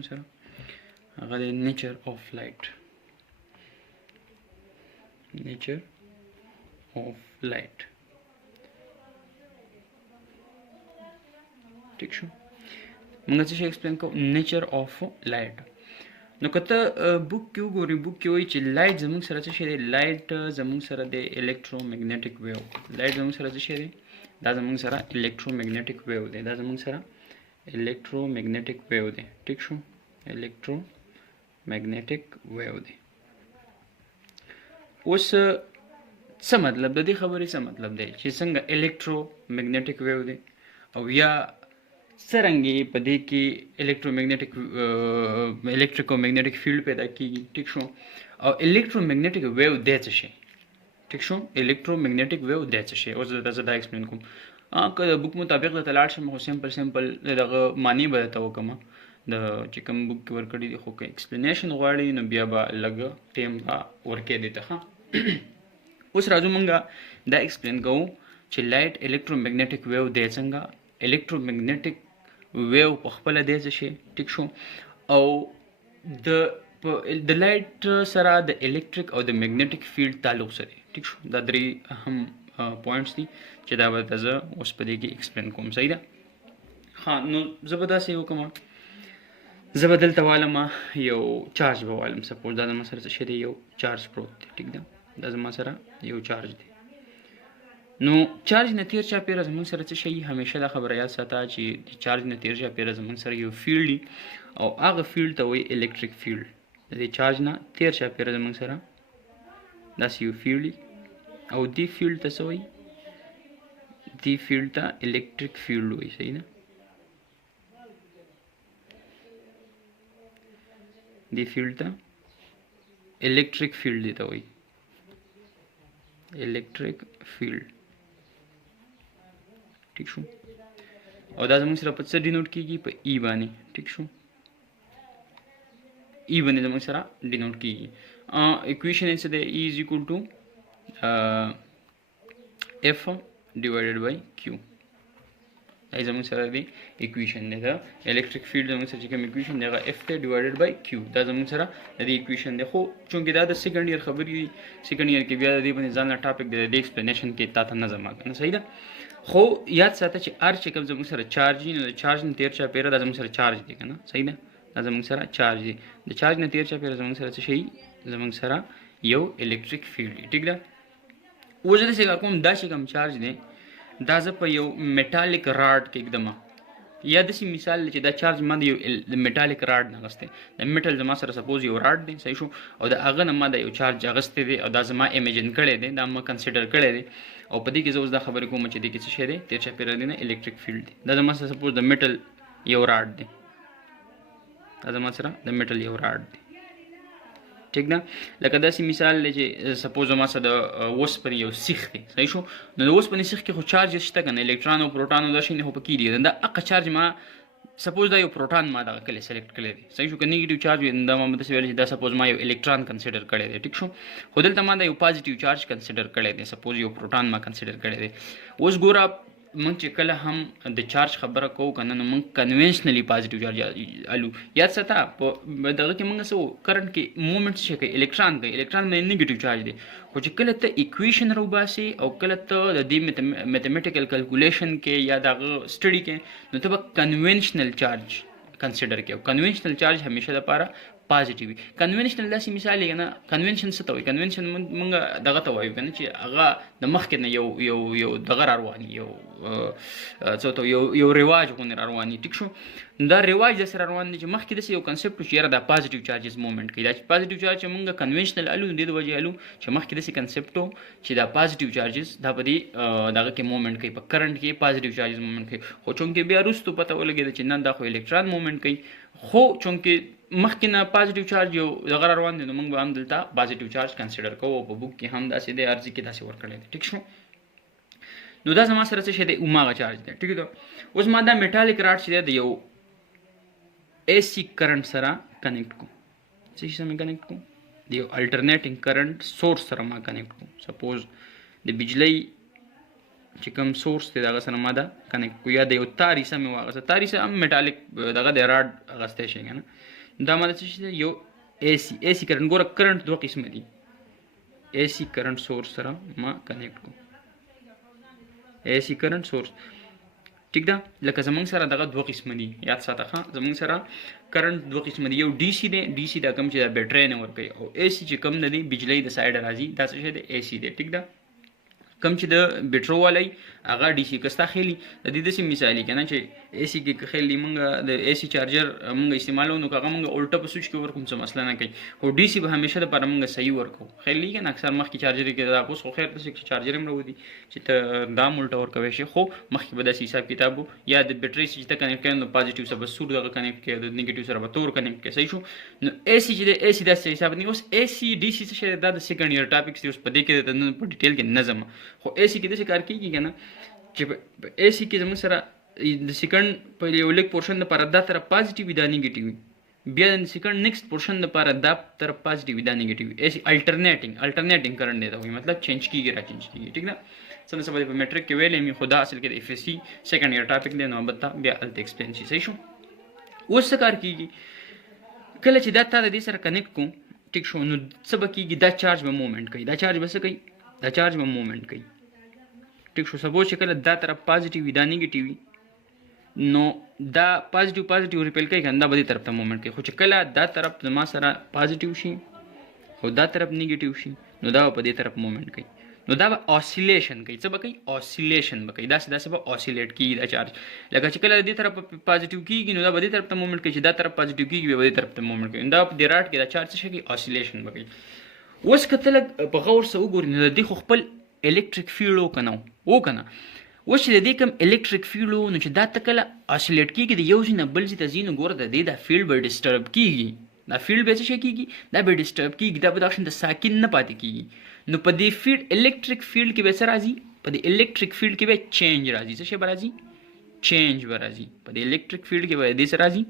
زموږ سره هغه د نیچر اف لایټ ټیک شو موږ څه شي ایکسپلین کوو نیچر اف لایټ نو کته بوک کې وګورئ بوک کې وایي چې لایټ زموږ سره څه شی دی لایټ زموږ سره د الکترومګنیټک ویو لایټ زموږ سره څه شی دی دا زموږ سره الکترومګنیټک ویو دی دا زموږ سره الکترومګنیټک ویو دی ټیک شو الکترومګنیټک ویو دی اوس څه مطلب د دې خبرې څه مطلب دی چې څنګه الکترومګنیټک ویو دی او یا څرنګه په دې کې الکتریکومګنیټک فیلډ پیدا کیږي ټیک شو او الکترومګنیټک ویو دی څه شي ټیک شو الکترومګنیټک ویو دی څه شي اوس دا ایکسپلین کوم که د بوک مطابق د تلاړ شم خو سمپل دغه معنی به درته وکړم د چې کوم بوک کې ورکړي دي خو که ایکسپلینیشن غواړي نو بیا به لږ ټایم به ورکړی دی ته اوس راځو مونږ دا ایکسپلین کوو چې لایټ الکترومګنیټک ویو دی څنګه الکترومګنیټک ویو په خپل دی څه شي ټیک شو او د لایټ سره د الکتریک او د مګنیټک فیلډ تعلق سره ټیک شو دا درې اهم پوینټس دي چې دا به زه اوس په دې کې ایکسپلین کوم صحیح ده ها نو زه به داسې وکړم زه به دلته والم یو چارج به والم سپوز دا زما سره څه شی دی یو چارج پروت دی ټیک ده دا زما سره یو چارج دی نو چارج نه تیر چاپیره زموږ سره څه شي همیشه دا خبره یاد ساته چې چارج نه تیر چاپیره زموږ سره یو فیلډ دی او هغه فیلډ ته وایي الکتریک فیلډ د چارج نه تیر چاپیره زموږ سره داسې یو فیلډ دی او دې فیلډ ته څه وایي دې فیلډ ته الکتریک فیلډ وایي صحیح ده دې فیلډ ته الکتریک فیلډ دی ته وایي الکتریک فیلډ ٹھیک شو او دا زموږ سره په څه ډینوټ کیږي په ای باندې ټیک شو ای باندې زموږ سره ډینوټ کیږي اکویشن یې څه دی ای از اکول ټو اف ډیوایډډ بای کیو دا زموږ سره دی اکویشن دی دا الکتریک فیلډ زموږ سره چې کوم اکویشن دی هغه اف دی ډیوایډډ بای کیو دا زموږ سره د اکویشن دی خو چونکې دا د سیکنډ ایئر خبرې دي سیکنډ ایئر کې بیا د دې باندې ځان لا ټاپک دی د ایکسپلینیشن کې تا ته نظم راکنه صحیح ده خو یاد ساته چې هر چې کوم زموږ سره چارج وي نو د چارج نه تیر چاپیره دا زموږ سره چارج دی که نه صحیح ده دا زموږ سره چارج دی د چارج نه تیر چاپیره زموږ سره څه شي زموږ سره یو الکتریک فیلډ دی ټیک ده اوس زه داسې کوم دا چې کوم چارج دی دا زه په یو میټالیک راډ کې ږدم یا داسې مثال دی چې دا چارج ما د یو میټالیک راډ نه اخیستی د میټل زما سره سپوز یو راډ دی صحیح شو او د هغه نه ما د یو چارج اخیستی دی او دا زما امیجن کړی دی دا ما کنسیډر کړی دی او په دې کې زه اوس دا خبرې کوم چې دې کې څه شی دی تیر چاپیره دی نه الکتریک فیلډ دی دا زما سره سپوز د میټل یو راډ دی دا زما سره د میټل یو راډ دی ٹھیک ده لکه داسې مثال دی چې سپوز زما سره د اوسپنې یو سیخ دی صحیح شو نو د اوسپنې سیخ کې خو چارج شته که نه الکتران او پروټان او دا شی نه خو پکې دي دا هغه چارج ما سپوز دا یو پروټان ما دغه کلی سلیکټ کړی دی صحیح شو که نیګیټیو چارج وي دا ما داسې ویل چې دا سپوز ما یو الکتران کنسیډر کړی دی ټیک شو خو دلته ما دا یو پازیټیو چارج کنسیډر کړی دی سپوز یو پروټان ما کنسیډر کړی دی اوس ګوره موږ چې کله هم د چارج خبره کوو که نه نو موږ کنوینشنلی پازیټیو چارج الو یاد ساته په دغه کې موږ څه کرنټ کې مومنټ څه کوي الکتران کوي الکتران باندې نیګیټیو چارج دی خو چې کله ته اکویشن راوباسې او کله ته د دې میتھمیټیکل کیلکولیشن کې یا دغه سټډي کې نو ته به کنوینشنل چارج کنسیډر کوي کنوینشنل چارج همیشه لپاره پازیټیو وي کنوینشنل داسې مثال یې نه کنوینشن څه ته وایي کنوینشن موږ دغه ته وایو که نه چې هغه د مخکې نه یو دغه رارواني یو څه ته یو رواج غوندې رارواني ټیک شو دا رواج داسې راروان دی چې مخکې داسې یو کنسپټ و چې یاره دا پازیټیو چارجز مومنټ کوي دا چې پازیټیو چارج چې موږ کنوینشنل الو د دې د وجې الو چې مخکې داسې کنسپټ و چې دا پازیټیو چارجز دا په دې دغه کې مومنټ کوي په کرنټ کې پازیټیو چارجز مومنټ کوي خو چونکې بیا وروستو پته ولګېده چې نه دا خو الکتران مومنټ کوي خو چونکې مخکې نه پازیټیو چارج یو دغه روان دی نو موږ به هم دلته پازیټیو چارج کنسیډر کوو او په بوک کې هم داسې دی ارضي کې داسې ورکړی دی ټیک شو نو دا زما سره څه شی دی هماغه چارج دی ټیک ده اوس ما دا میټالیک راډ چې دی د یو AC کرنٹ سره کنیکټ کو څه شي سره کنیکټ کو د یو الټرنیټینګ کرنٹ سورس سره ما کنیکټ کو سپوز د بجلی چې کوم سورس دی دغه سره ما دا کنیکټ کو یا د یو تاري سم واغسته تاري سم میټالیک دغه د راډ اغسته شي کنه دا ماده څه شي یو اي سي کرنٹ ګوره کرنٹ دوه قسم دي اي سي کرنٹ سورس سره ما کنیکټ کو اي سي کرنٹ سورس ٹھیک ده لکه زمونږ سره دغه دوه قسم دي یاد ساته ښه زمونږ سره کرنٹ دوه قسم دي یو ډي سي دی ډي سي دا کم چې د بیټری نه ورکوي او اي سي چې کم نه دی بجلی د سایډ راځي دا څه شي دی اي سي دی ټیک ده کم چې د بیټرو والی هغه ډي سي کستا خېلي د دې داسې مثالي کنه چې اي سي کې خېلي مونږ د اي سي چارجر مونږ استعمالو نو هغه مونږ الټا په سوئچ کې ورکوم څه مسله نه کوي او ډي سي به همیشه د پر مونږ صحیح ورکو خېلي کنه اکثر مخ کې چارجر کې دا اوس خو خیر څه چې چارجر هم راوځي چې ته دا الټا ورکوي شي خو مخ کې به د حساب کتابو یا د بیټري چې ته کنیکټ کړي نو پازیټیو سره به سور دغه کنیکټ کړي د نیگیټیو سره به تور کنیکټ کړي صحیح شو نو اي سي چې د اي سي د حساب نه اوس اي سي ډي سي څه د سیکنډ ایئر ټاپکس اوس په دې کې د په ډیټیل کې نظم خو اي سي کې د کار کیږي کنه چې اي سي کې زموږ سره د سیکنډ په یو لیک پورشن د پر دا طرف پازیټیو دا نیگیټیو بیا د سیکنډ نیکسټ پورشن د پر دا طرف پازیټیو دا نیگیټیو اي سي الټرنیټینګ کرنٹ دی دا وایي مطلب چینج کیږي را چینج کیږي ٹھیک ده څنګه سبا په میټریک کې ویلې می خدا اصل کې د اف اس سی سیکنډ ایئر ټاپک دی نو البته بیا الته ایکسپلین شي صحیح شو اوس څه کار کیږي کله چې دا تا د دې سره کنیکټ کوم ټیک شو نو څه به کیږي دا چارج به موومېنټ کوي دا چارج به څه کوي دا چارج به موومېنټ کوي ټیک شو سپوز چې کله دا طرف پازیټیو وي دا نیگیټیو وي نو دا پازیټیو ریپیل کوي کنه دا به دې طرف ته موومېنټ کوي خو چې کله دا طرف زما سره پازیټیو شي او دا طرف نیگیټیو شي نو دا په دې طرف موومېنټ کوي نو دا به اوسیلیشن کوي څه به کوي اوسیلیشن به کوي داسې به اوسیلیټ کیږي دا چارج لکه چې کله دې طرف پازیټیو کیږي نو دا به دې طرف ته موومېنټ کوي چې دا طرف پازیټیو کیږي به دې طرف ته موومېنټ کوي دا په دې راډ کې دا چارج څه کوي اوسیلیشن به کوي اوس کته لګ په غور سره وګورئ نو د دې خو خپل الیکټریک فیلډ وکنه اوس چې د دې کوم الیکټریک فیلډ نو چې دا تکله اوسیلیټ کیږي د یو ځای نه بل ځای ته ځي نو ګوره د دې دا فیلډ به ډسټرب کیږي دا فیلډ به څه کیږي دا به ډسټرب کیږي دا به د ساکن نه پاتې کیږي نو په دې فیلډ الیکټریک فیلډ کې به څه راځي په دې الیکټریک فیلډ کې به چینج راځي څه شی به راځي چینج به راځي په دې الیکټریک فیلډ کې به دې څه راځي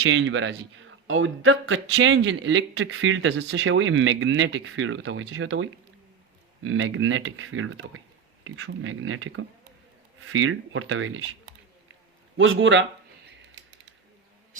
چینج به راځي او دغه چینج ان الیکټریک فیلډ ته څه شی وایي میګنیټیک فیلډ ورته وایي څه شی ورته وایي میګنیټیک فیلډ ورته وایي ٹھیک شو میګنیټیک فیلډ ورته ویلی شي اوس ګوره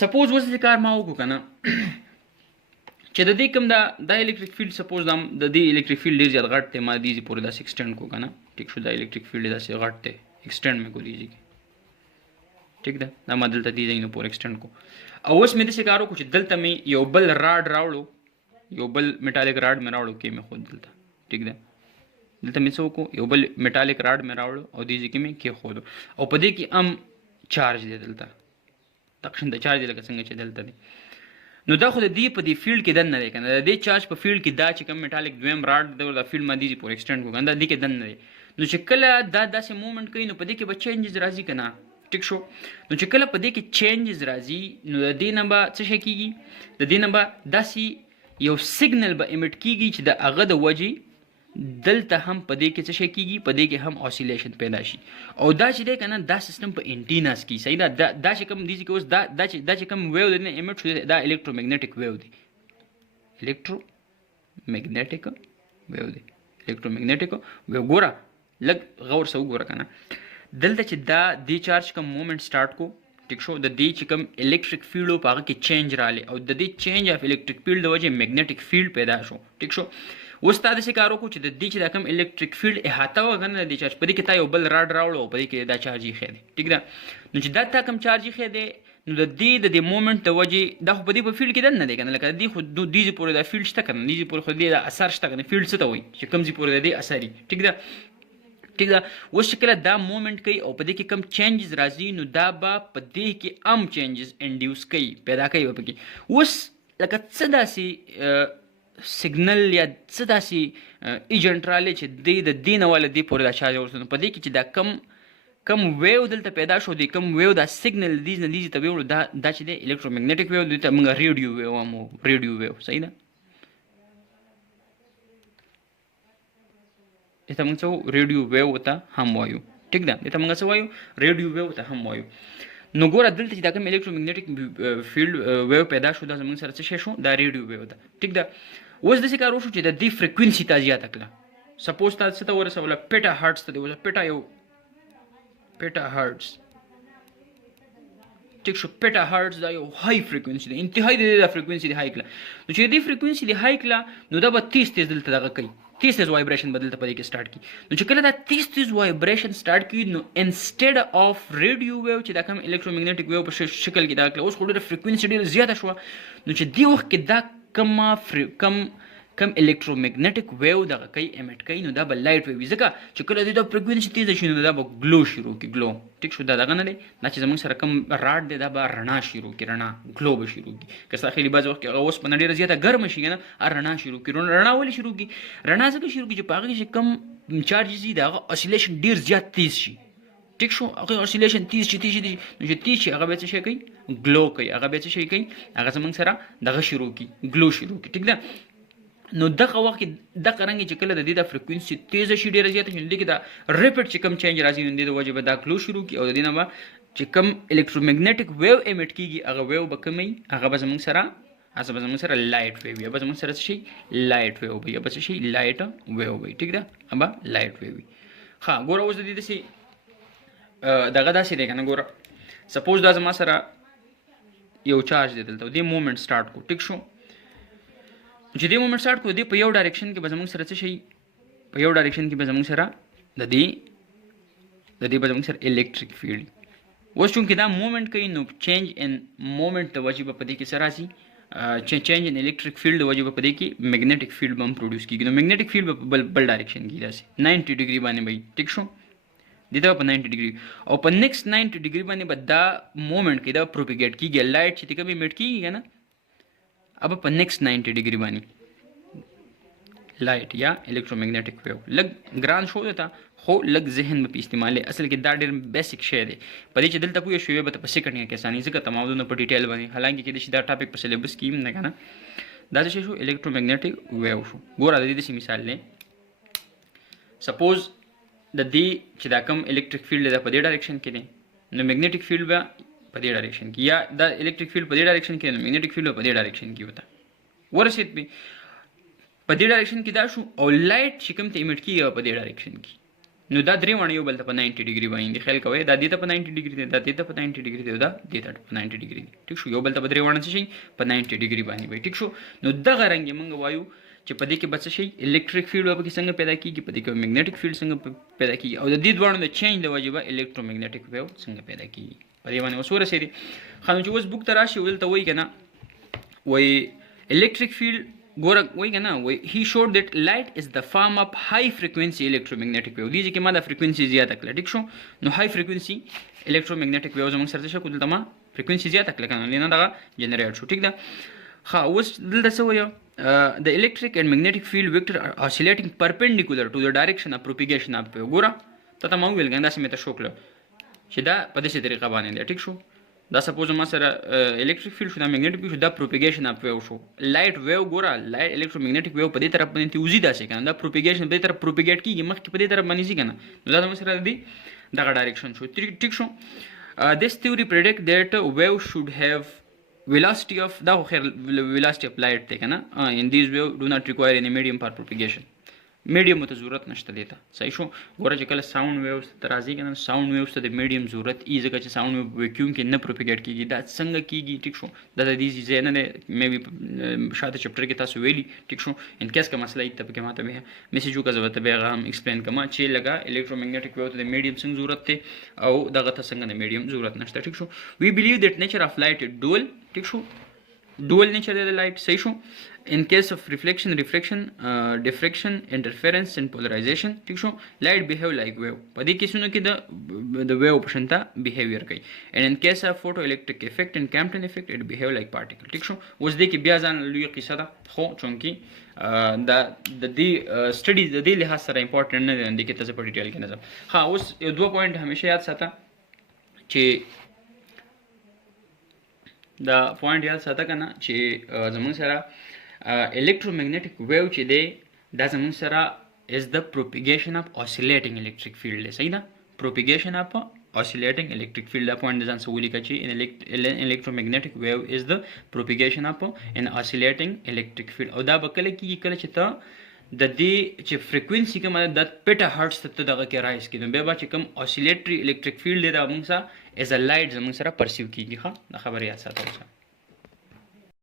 سپوز اوس دې کار ما وکړو که نه چې د دې کوم دا الیکټریک فیلډ سپوز د دې الیکټریک فیلډ ډېر زیات غټ دی ما دې پورې داسې ایکسټینډ کو که نه ټیک شو دا الیکټریک فیلډ داسې غټ دی ایکسټینډ مې کو دیږي ٹھیک ده دا ما دلته دې ځایونو پورې ایکسټینډ کو او اوس مې داسې کار وکړو چې دلته مې یو بل راډ راوړو یو بل میټالیک راډ مې راوړو کې مې خود دلته ټیک ده دلته مې څه وکړو یو بل میټالیک راډ مې راوړو او دې ځای کې مې کېښودو او په دې کې چارج دی دلته تقشن د چارج لکه څنګه چې دلته دی نو دا خو د دې په دې فیلډ کې دننه دی که نه د دې چارج په فیلډ کې دا چې کوم میټالیک دویم راډ دی دا فیلډ ما دې پورې ایکسټینډ کړو که نه دا دې کې دننه دی نو چې کله دا داسې موومېنټ کوي نو په دې کې به چینجز راځي که نه ټیک شو نو چې کله په دې کې چینجز راځي نو د دې نه به څه شی کېږي د دې نه به داسې یو سیګنل به ایمیټ کېږي چې د هغه د وجې دلته هم په دې کې څه شی کېږي په دې کې هم اوسیلیشن پیدا شي او دا چې دی که نه دا سیستم په انټیناس کې صحیح ده دا چې کوم دې کې اوس دا چې کوم ویو دی نه ایمیټ شو دا الکترومیګنیټک ویو دی الکترومیګنیټک ویو دی الکترومیګنیټک ویو ګوره لږ غور سره وګوره که نه دلته چې دا دې چارج کوم موومېنټ سټارټ کو ټیک شو د دې چې کوم الیکټریک فیلډ و په هغه کې چینج راغلی او د دې چینج اف الیکټریک فیلډ د وجې میګنیټک فیلډ پیدا شو ټیک شو اوس تا داسې کار وکړو چې د دې چې دا کوم الیکټریک فیلډ احاطه وه که نه د دې چارج په دې کې تا یو بل راډ راوړو او په دې کې دا چارج ایښی دی ټیک ده نو چې دا تا کوم چارج ایښی دی نو د دې مومنټ د وجې دا خو په دې په فیلډ کې دننه دی که نه لکه د دې خو دې ځای پورې دا فیلډ شته که نه دې ځای پورې خو د دې دا اثر شته که نه فیلډ څه ته وایي چې کوم ځای پورې د دې اثر وي ټیک ده ټیک ده اوس چې کله دا مومنټ کوي او په دې کې کم چینجز راځي نو دا به په دې کې چینجز انډیوس کوي پیدا کوي به پکې اوس لکه څه داسې سیګنل یا څه داسې ایجنټ رالی چې د دې نه والا دې پورې دا چارج ورسو نو په دې کې چې دا کم ویو دلته پیدا شو دی کم ویو دا سیګنل دې نه دې ته ویوړو دا چې دی الکترومیګنیټک ویو دې ته موږ ریډیو ویو هم ریډیو ویو صحیح ده دې ته موږ څه ریډیو ویو ته هم وایو ټیک ده دې ته موږ څه وایو ریډیو ویو ته هم وایو نو ګوره دلته چې دا کوم الکترومیګنیټک فیلډ ویو پیدا شو دا زموږ سره څه شی شو دا ریډیو ویو ده ټیک ده اوس داسې کار وشو چې د دې فریکوینسي تا زیاته کړه سپوز تا څه ته ورسوله پیټا هرټز ته دې ورسوله پیټا یو پیټا هرټز ټیک شو. پیټا هرټز دا یو های فریکوینسي ده، انتهایی د فریکوینسي د های کړه. نو چې دې فریکوینسي د های کړه نو دا به تیز دلته دغه کوي، تیز وایبریشن بدلته پدې کې سٹارټ کی. نو چې کله دا تیز وایبریشن سٹارټ کی نو انسټډ اف ریډیو ویو چې دا کوم الکترومغنیټک ویو په شکل کې دا کله اوس خو ډېره فریکوینسي ډېره زیاته شو. نو چې دی وخت کې دا کم الکترومغنیټک ویو دغه کوي امیټ کوي نو دا به لایټ ویو ځکه چې کله د فریکوینسي تیز شي نو دا به ګلو شروع کی. ګلو ټیک شو. دا دغه نه دی دا چې زموږ سره کم راډ دی دا به رڼا شروع کی، رڼا ګلو به شروع کی. که څه خېلی باز وخت کې هغه اوس په ډېره زیاته ګرم شي کنه رڼا شروع کی. رڼا ولې شروع کی؟ رڼا ځکه شروع کی چې په هغه کې کم چارجز دي دغه اسیلیشن ډېر زیات تیز شي. ټیک شو. هغه اسیلیشن تیز شي نو چې تیز شي هغه به څه شي کوي؟ ګلو کوي. هغه به څه شي کوي؟ هغه زموږ سره دغه شروع کی، ګلو شروع کی. ټیک ده. نو دغه وخت دغه رنګ چې کله د دې د فریکوینسي تیز شي ډیره زیاته شي نو دغه د ریپټ چې کم چینج راځي نو د وجه به دا ګلو شروع کی او د دې نه به چې کم الکترومغنیټک ویو امیټ کیږي هغه ویو به کمی، هغه به زموږ سره لایټ ویو یا به زموږ سره شي لایټ ویو یا به شي لایټ ویو وي. ټیک ده. ابا لایټ ویو. ها ګوره اوس د دې دسي دغه داسې دی کنه. ګوره سپوز دا زما سره یو چارج دی دلته د موومېنټ سٹارټ کو. ټیک شو. چې دې مومنټ سٹارټ کو دې په یو ډایرکشن کې به زموږ سره څه شي؟ په یو ډایرکشن کې به زموږ سره د دې به زموږ سره الیکټریک فیلډ. اوس چونکې دا مومنټ کوي نو چینج ان مومنټ د وجې به په دې کې سره راځي، چینج ان الیکټریک فیلډ د وجې به په دې کې میګنیټک فیلډ به هم پروډوس کیږي. نو میګنیټک فیلډ به بل ډایرکشن کې داسې 90 ډیګري باندې وي. ټیک شو. دته په 90 ډیګري او په نیکسټ 90 ډیګري باندې به دا مومنټ کې دا پروپیګیټ کیږي. لایټ چې کومه میټ کیږي کنه अब په نیکسټ 90 ډیګري باندې لایټ یا الکترومغنیټک ویو لګ ګران شو دیتا خو لګ ذهن په استعمال اصل کې دا ډېر بیسیک شی دی. په دې چې دلته پوه شوې به په سیکنډ کې اساني ځکه تمامونه په ډیټیل باندې حالانکه کې دا ټاپک په سلیبس کې نه کنه. دا څه شو؟ الکترومغنیټک ویو شو. ګوره د دې مثال نه سپوز د دې چې دا کم الکتریک فیلډ د په دې ډایرکشن کې دی نو میګنیټک فیلډ به په دې ډایرکشن کې یا دا الکتریک فیلډ په دې ډایرکشن کې نو میګنیټک فیلډ په دې ډایرکشن کې وته ورسید به په دې ډایرکشن کې دا شو او لایټ چې کوم ته ایمیټ کیږي په دې ډایرکشن کې نو دا درې وړ یو بل ته په 90 ډیګري باندې خیال کوي. دا دې ته په 90 ډیګري دی، دا دې ته په 90 ډیګري دی، دا دې ته په 90 ډیګري دی. ټیک شو. یو بل ته په درې وړ څه شي په 90 ډیګري باندې وي. ټیک شو. نو دغه رنګ موږ وایو چې په دې کې بس شي الیکټریک فیلډ په کې څنګه پیدا کیږي، په دې کې میګنیټک فیلډ څنګه پیدا کیږي او د دې دوه د چینج د وجې به الکترومغنیټک ویو څنګه پیدا کیږي. په دې باندې وسوره سي دي خانو چې اوس بوک تراشي ولته وای کنه وای electric field ګوره وای کنه وای he showed that light is the form of high frequency electromagnetic wave. دې کې ما د فریکوینسي زیاته کړه. ټیک شو. نو high frequency electromagnetic wave زموږ سره څه کوله ما فریکوینسي زیاته کړه کنه نه دا جنریټ شو. ټیک ده. ها اوس دلته څه وایو the electric and magnetic field vector are oscillating perpendicular to the direction of propagation of wave. ګوره ته ما ویل کنه سمې ته شو کړه چې دا په دې طریقه باندې دی. ټیک شو. دا سپوز ما سره الیکټریک فیلډ شو دا میګنیټک فیلډ شو دا پروپیګیشن اف ویو شو. لایټ ویو ګوره لایټ الکترومغنیټک ویو په دې طرف باندې تیوزي داسې کنه دا پروپیګیشن په دې طرف پروپیګیټ کیږي مخکې په دې طرف باندې ځي کنه نو دا سره دی دغه ډایرکشن شو. ټیک شو. this theory predict that wave should have velocity of دا خیر velocity of light دی کنه in these wave do not require any medium for propagation. میډیم ته ضرورت نشته دیتا. صحیح شو. ګوره چې کله ساوند ویوز ته راځي کنه ساوند ویوز ته د میډیم ضرورت ای ځکه چې ساوند ویکیوم کې نه پروپیګیټ کیږي. دا څنګه کیږي؟ ټیک شو. دا د دې ځای نه مې بي شاته چپټر کې تاسو ویلي. ټیک شو. ان کیس کا مسله ایت په کې ماته به میسج وکړه ته به هم ایکسپلین کما چې لگا الکترومغنیټک ویو ته د میډیم څنګه ضرورت ته او دغه ته څنګه د میډیم ضرورت نشته. ټیک شو. وی بلیو دیٹ نیچر اف لایټ ډول. ټیک شو. dual nature of the light. صحیح شو. in case of reflection, diffraction, interference and polarization ٹھیک شو light behave like wave. په دې کیسونو کې د wave په شانته behavior کوي. and in case of photoelectric effect and Compton effect it behave like particle. ٹھیک شو. اوس دې کې بیا ځان لوی قصه ده خو چونکی دا د دې سټډي د دې لحاظ سره امپورټنت نه دی د کې تاسو په ډیټیل کې نظر. ها اوس یو دوه پوینټ همیشه یاد ساته چې دا پوینټ یاد ساته کنه چې زمون سره electromagnetic wave چې دی دا زمون سره is the propagation of oscillating electric field. صحیح ده. propagation of oscillating electric field. دا پوینټ ځان سره ولیکه چې electromagnetic wave is the propagation of an oscillating electric field. او دا به کله کېږي کله چې ته د دې چې فریکوینسي کومه ده د پیټا هرټز ته دغه کې رایز کېږي نو بیا به چې کوم اوسیلیټري الکتریک فیلډ دی دا موږ سره ایز ا لایټ زموږ سره پرسیو کېږي. ښه دا خبره یاد ساتل.